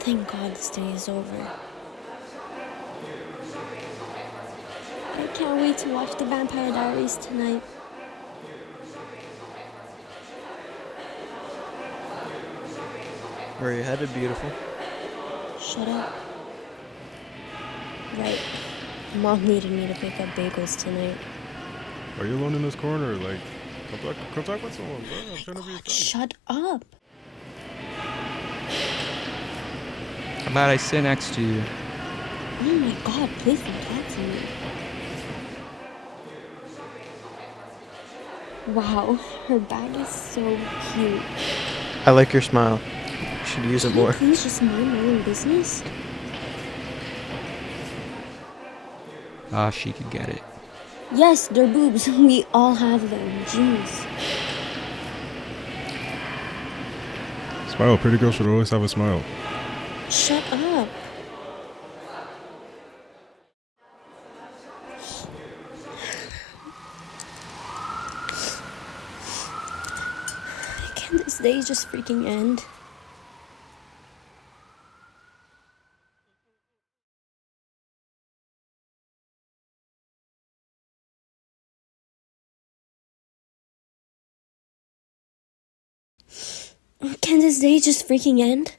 Thank God this day is over. I can't wait to watch The Vampire Diaries tonight. Where are you headed, beautiful? Shut up. Right. Mom needed me to pick up bagels tonight. Are you alone in this corner? Like, come talk with someone, bro. I'm trying to be a God, friend. shut up. How about I sit next to you? Oh my God, please don't talk to me. Wow, her bag is so cute. I like your smile. You should use it Can I more. please just mind my own business? Ah, she could get it. Yes, they're boobs. We all have them. Jeez. Smile. Pretty girls should always have a smile. Shut up. Can this day just freaking end? Can this day just freaking end?